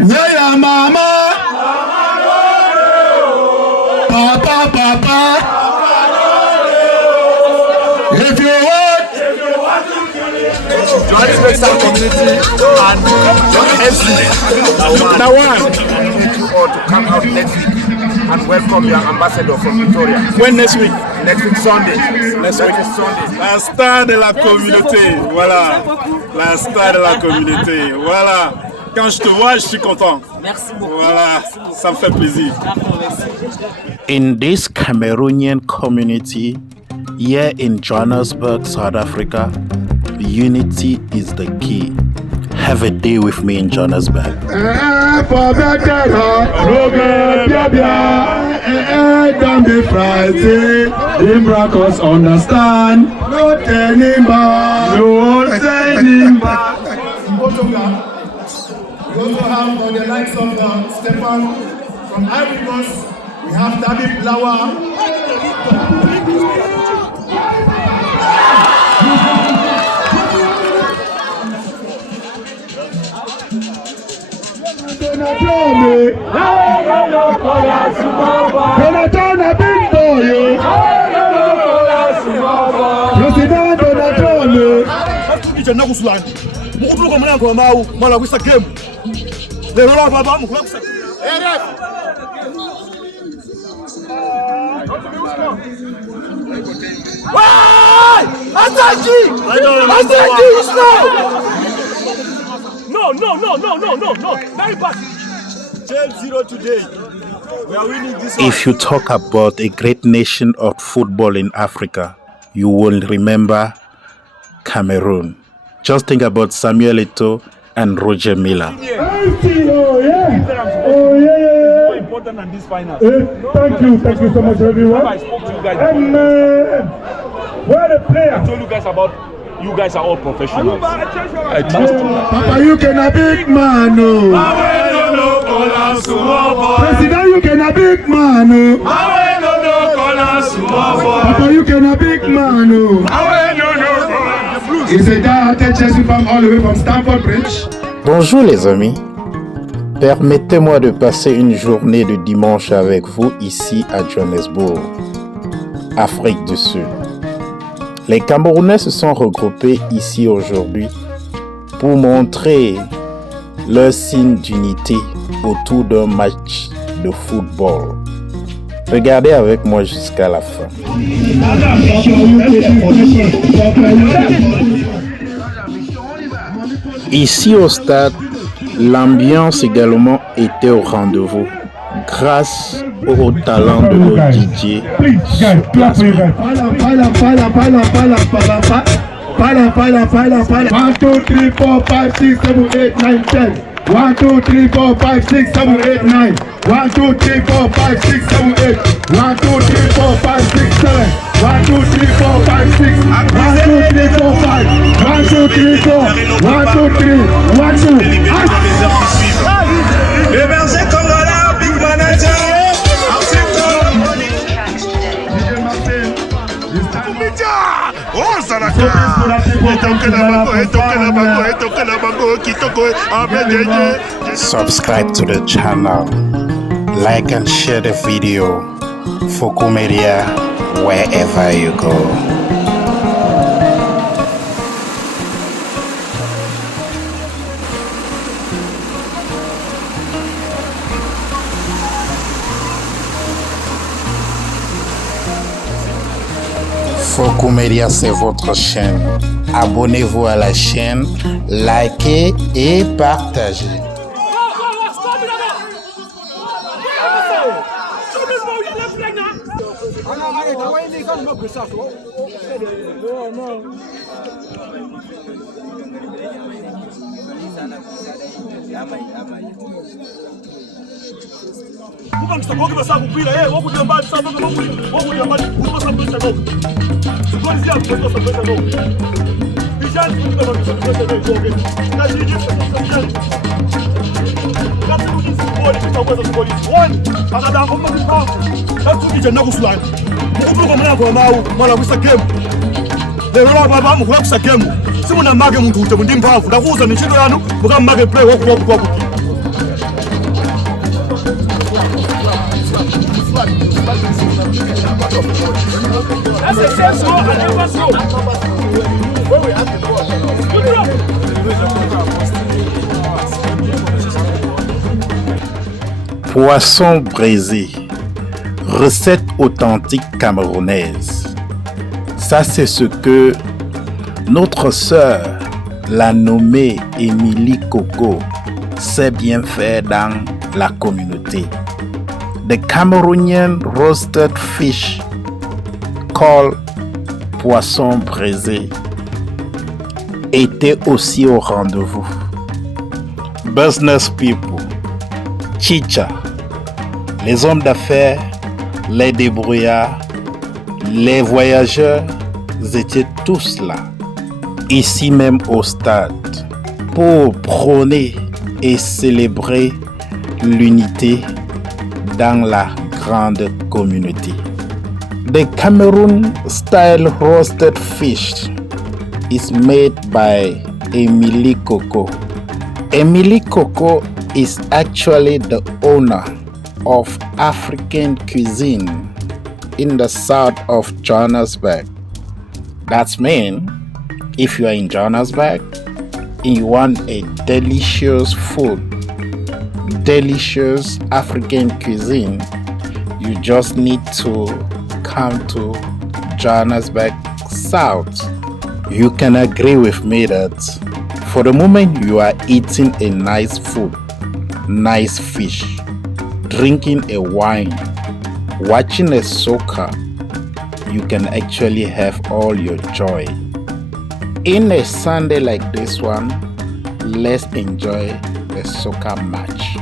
Where mama? Papa, papa. If you want Johannesburg South community and MC. Now one. Or to come out next week and welcome your ambassador from Victoria. When next week? Next week Sunday. Next week Sunday. La star de la communauté. Voilà. La star de la communauté. Voilà. Quand je te vois, je suis content. Merci beaucoup. Voilà. Ça me fait plaisir. In this Cameroonian community, here in Johannesburg, South Africa, unity is the key. Have a day with me in Johannesburg. Don't be frightened. Cause understand. No turning back. No turning back. We also have on the likes of Stefan from Ivory Coast. We have David Flower. No. Very bad. 0 today. We are winning this one. If you talk about a great nation of football in Africa, you will remember Cameroon. Just think about Samuel Eto'o and Roger Milla. Oh yeah. More important than this final. Thank you so much, everyone. I spoke to you guys. Where the player? I told you guys about. You guys are all professionals. I trust you. Papa, you can a big man, no. President, you can a big man, no. Papa, you can a big man, no. It's a guy Chelsea from all the way from Stamford Bridge. Bonjour les amis. Permettez-moi de passer une journée de dimanche avec vous ici à Johannesburg, Afrique du Sud. Les Camerounais se sont regroupés ici aujourd'hui pour montrer leur signe d'unité autour d'un match de football. Regardez avec moi jusqu'à la fin. Ici au stade, l'ambiance également était au rendez-vous grâce au talent de nos DJ. One, two, three, four, five, six, seven, eight, nine, 10. 1, 2, 3, 4, 5, 6, 7, 8, 9. 1, 2, 3, 4, 5, 6, 7, 8. 1, 2, 3, 4, 5, 6, 7. 1, 2, 3, 4, 5, 6. 1, 2, 3, 4, 5. 1, 2, 3, 4. 1, 2, 3. 1, 2. Le berger congolais, big manager. Oh, Saraka! Subscribe to the channel, like and share the video. Fokou Media, wherever you go. Fokou Media, c'est votre chaîne. Abonnez-vous à la chaîne, likez et partagez. Poisson braisé, recette authentique camerounaise. Ça, c'est ce que notre sœur, la nommée Émilie Fokou, sait bien faire dans la communauté. The Cameroonian roasted fish called poisson braisé était aussi au rendez-vous. Business people, chicha, les hommes d'affaires, les débrouillards, les voyageurs étaient tous là, ici même au stade, pour prôner et célébrer l'unité dans la grande communauté. The Cameroon style roasted fish is made by Émilie Fokou. Émilie Fokou is actually the owner of African cuisine in the south of Johannesburg. That means if you are in Johannesburg and you want a delicious food, delicious African cuisine, you just need to come to Johannesburg South. You can agree with me that for the moment you are eating a nice food, nice fish, drinking a wine, watching a soccer, you can actually have all your joy. In a Sunday like this one, let's enjoy the soccer match.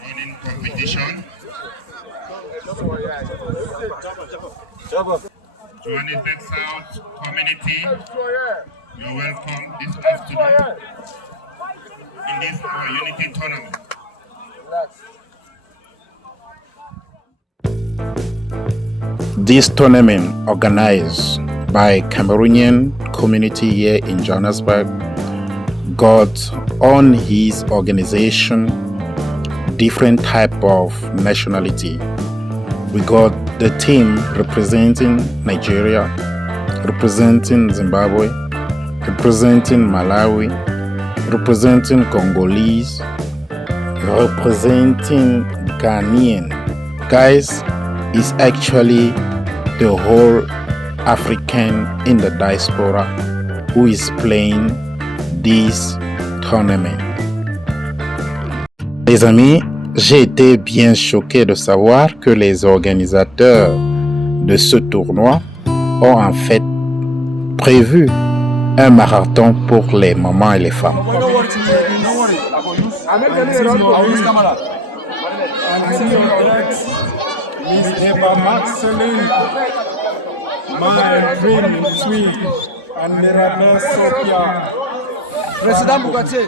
Morning competition. Johannesburg South community, you're welcome this afternoon in this our unity tournament. This tournament organized by Cameroonian community here in Johannesburg got on his organization different type of nationality. We got the team representing Nigeria, representing Zimbabwe, representing Malawi, representing Congolese, representing Ghanaian. Guys, it's actually the whole African in the diaspora who is playing this tournament. Les amis, j'ai été bien choqué de savoir que les organisateurs de ce tournoi ont en fait prévu un marathon pour les mamans et les femmes. Président Bougatier.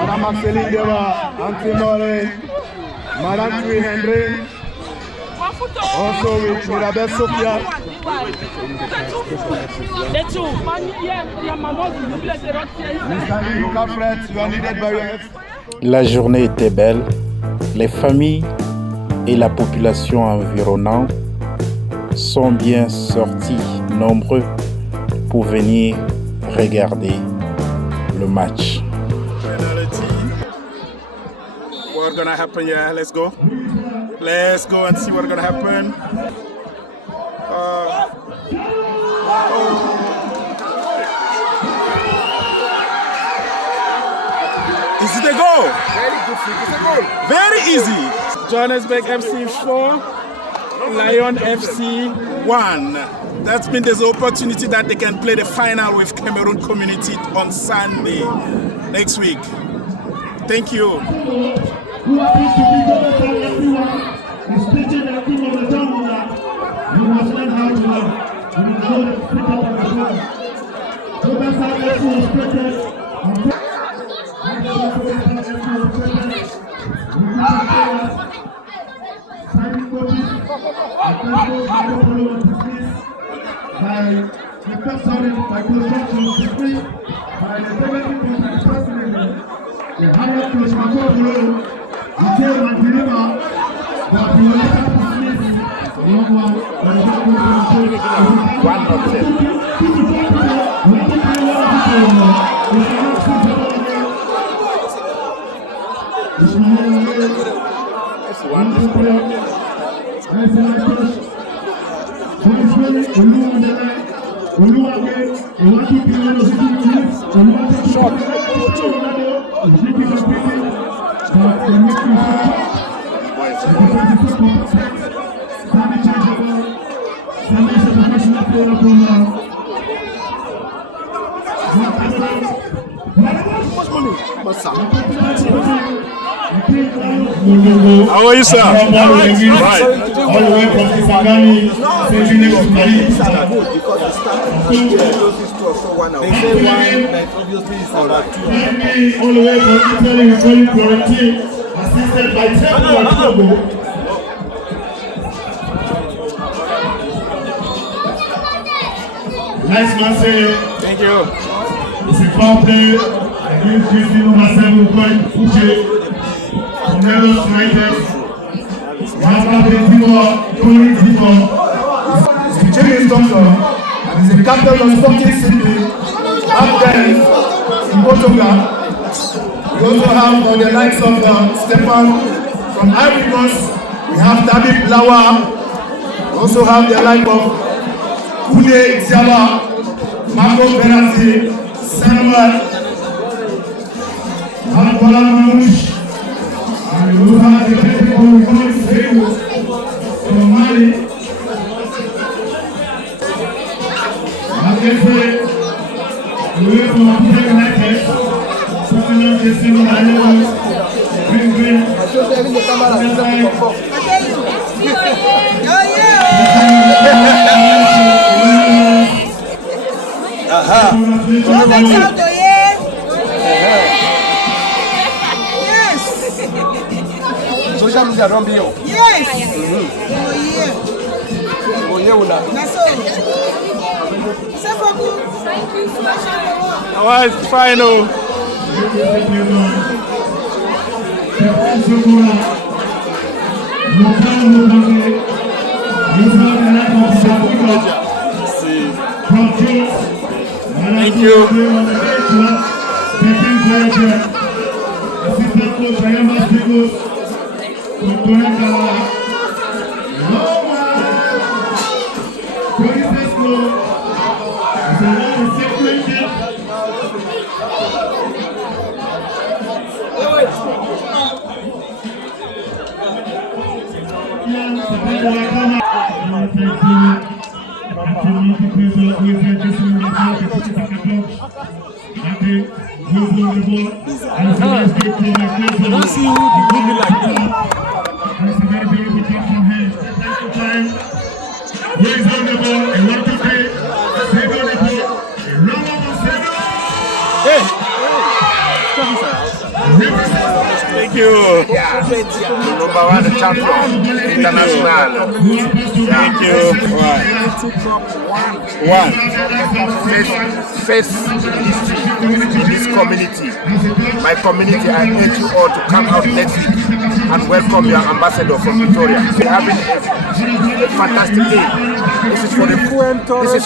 Madame Marceline Deva, Antimore, Madame Tui Henry, also with Mirabel Sophia. La journée était belle. Les familles et la population environnante sont bien sortis nombreux pour venir regarder le match. What's gonna happen? Yeah, let's go. Let's go and see what's gonna happen. Is it a goal? Very good free kick. It's a goal. Very easy. Johannesburg FC 4, Lion FC 1. That means there's an opportunity that they can play the final with Cameroon community on Sunday next week. Thank you. Who happens to be everyone is teaching the team of the jungle that you must learn how to love. You must know the spirit of the world. Johannesburg FC was created signing coaches, by construction free by the executive president, the higher coach Fokou, the chair and deliver, but he will later dismiss the young one when the How are you, sir? All the way from Kisangani, safely next to Paris. All the way from Italy, we're calling Florentine, assisted by Temple and Fokou. Nice man, say. Thank you. It's a foul play against GC number 7, point Fokou. Never United. James Thompson is the captain of Sporting City up there in Portugal. We also have the likes of Stefan from Ivory Coast. We have David Lawa. We also have the like of Kude Iziaba, Marco Verratti, Samuel, Angola Mamouche. And we have the people who come from Mali. And they say, we wait for Africa United. Something else is in the island. Green. Yes. Our final. Thank you. Thank you. Yeah. The number one champion international. Thank you. One. First in this community. My community, I urge you all to come out next week and welcome your ambassador from Victoria. We're having a fantastic day. This is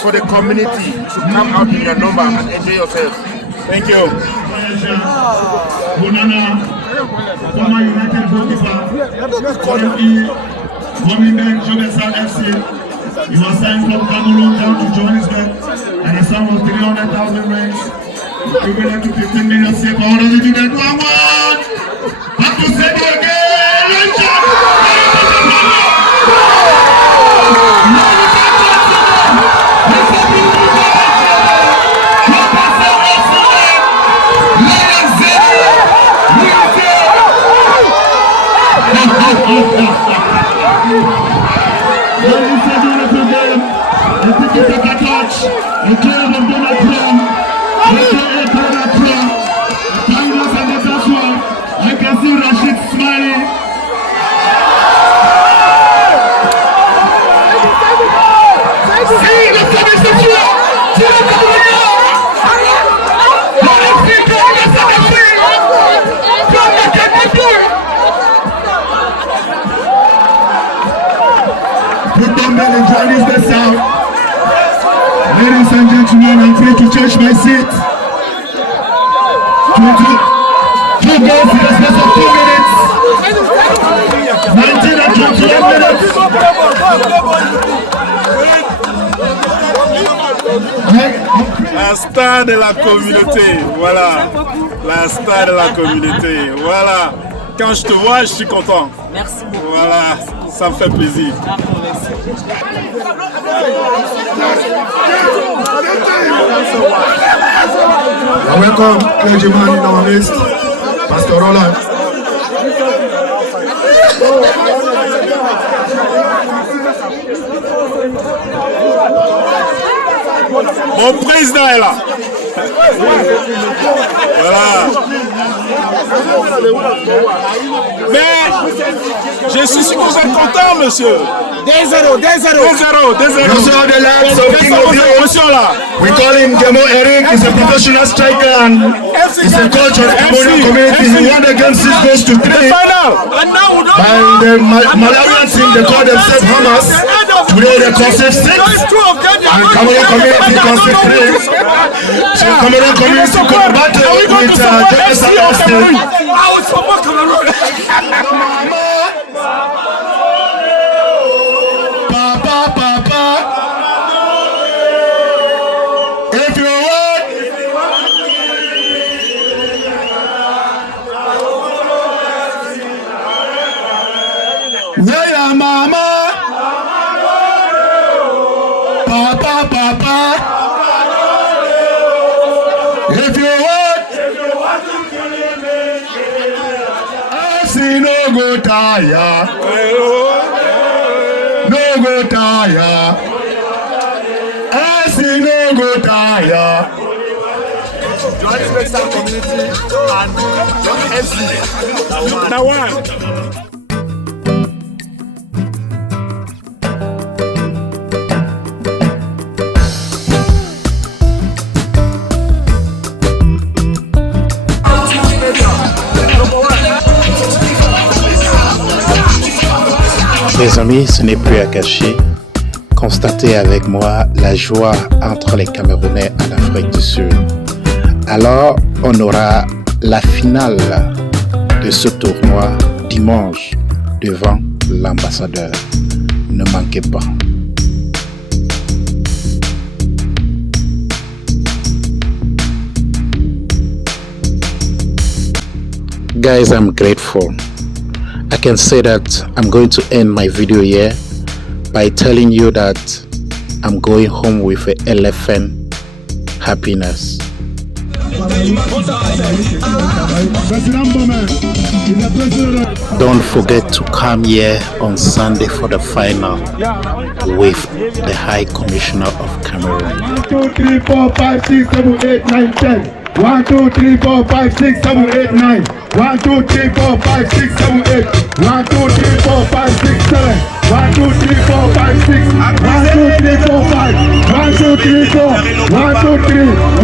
for the community to come out in your number and enjoy yourself. Thank you. Former United goalkeeper, currently coming in Johannesburg FC. He was signed from Cameroon down to Johannesburg and a sum of 300,000 rands. He Equivalent to 15 million CFA. How does it do that? 1-1. Back to Sebo again. I can see Rashid smiling. Football enjoying this best out. Ladies and gentlemen, I'm free to change my seat. Two goals in the space of 2 minutes. 19 and 21 minutes. La star de la communauté, voilà. La star de la communauté, voilà. Quand je te vois, je suis content. Merci beaucoup. Voilà, ça me fait plaisir. Welcome, clergyman in our list, Pastor Roland. Mon président est là. Voilà. Mais je suis supposé être content, monsieur. 2-0. The lads of King of we call him Demo Eric. He's a professional striker and he's a coach of the Cameroonian community. He won the game 6 goals to 3. And the Malawian team, they call themselves Hamas. Today they concede 6. And Cameroon community concede 3. So Cameroon community could battle with Jefferson State. If you want to kill me, I see no go tire. No go tire. I see no go tire. Johannesburg community and FC. Now one. Les amis, ce n'est plus à cacher. Constatez avec moi la joie entre les Camerounais en Afrique du Sud. Alors, on aura la finale de ce tournoi dimanche devant l'ambassadeur. Ne manquez pas. Guys, I'm grateful. I can say that I'm going to end my video here by telling you that I'm going home with an elephant happiness. Don't forget to come here on Sunday for the final with the High Commissioner of Cameroon. 1, 2, 3, 4, 5, 6, 7, 8, 9, 10. 1, 2, 3, 4, 5, 6, 7, 8, 9. 1, 2, 3, 4, 5, 6, 7, 8. 1, 2, 3, 4, 5, 6, 7. 1, 2, 3, 4, 5, 6. 1, 2, 3, 4, 5. 1, 2, 3, 4. 1, 2, 3.